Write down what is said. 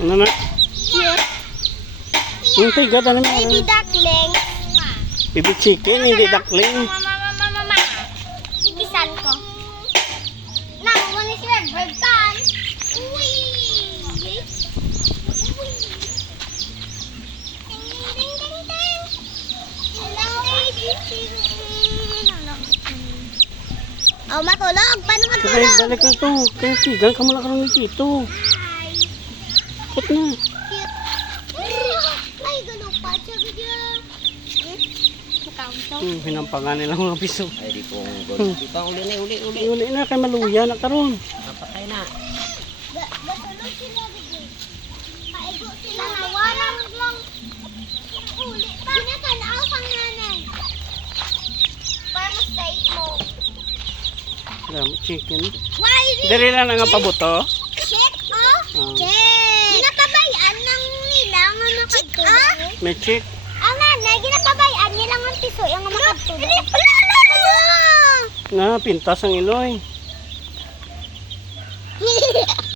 Ano na? Yung tiga, dali mo. Baby duckling. Baby chicken, hindi duckling. Mama. Bibisan ko. Nang, muna sila, bird pan. Uy! Oh, matulog. Paano Kaya matulog? balik na to. Kaya tigang ka mula karoon ni Tito. Bakit na? Ay, ganun pa. Sabi niya. Hinampangan nila mga piso. Ay, di po ang Di pa, uli na. Uli na kay maluya na karoon. Napatay na. Matulog sila. Paigo sila. Nawalang lang. Uli pa. Ginatanaaw pang nanay. Para safe mo. Chicken. Why Dali lang nga pabuto. check, oh? Ah. Check. Ginapabayaan lang nila nga makatulog. May chick. Ang nanay, ginapabayaan nila nga piso yung makatulog. Na, pintas ang iloy.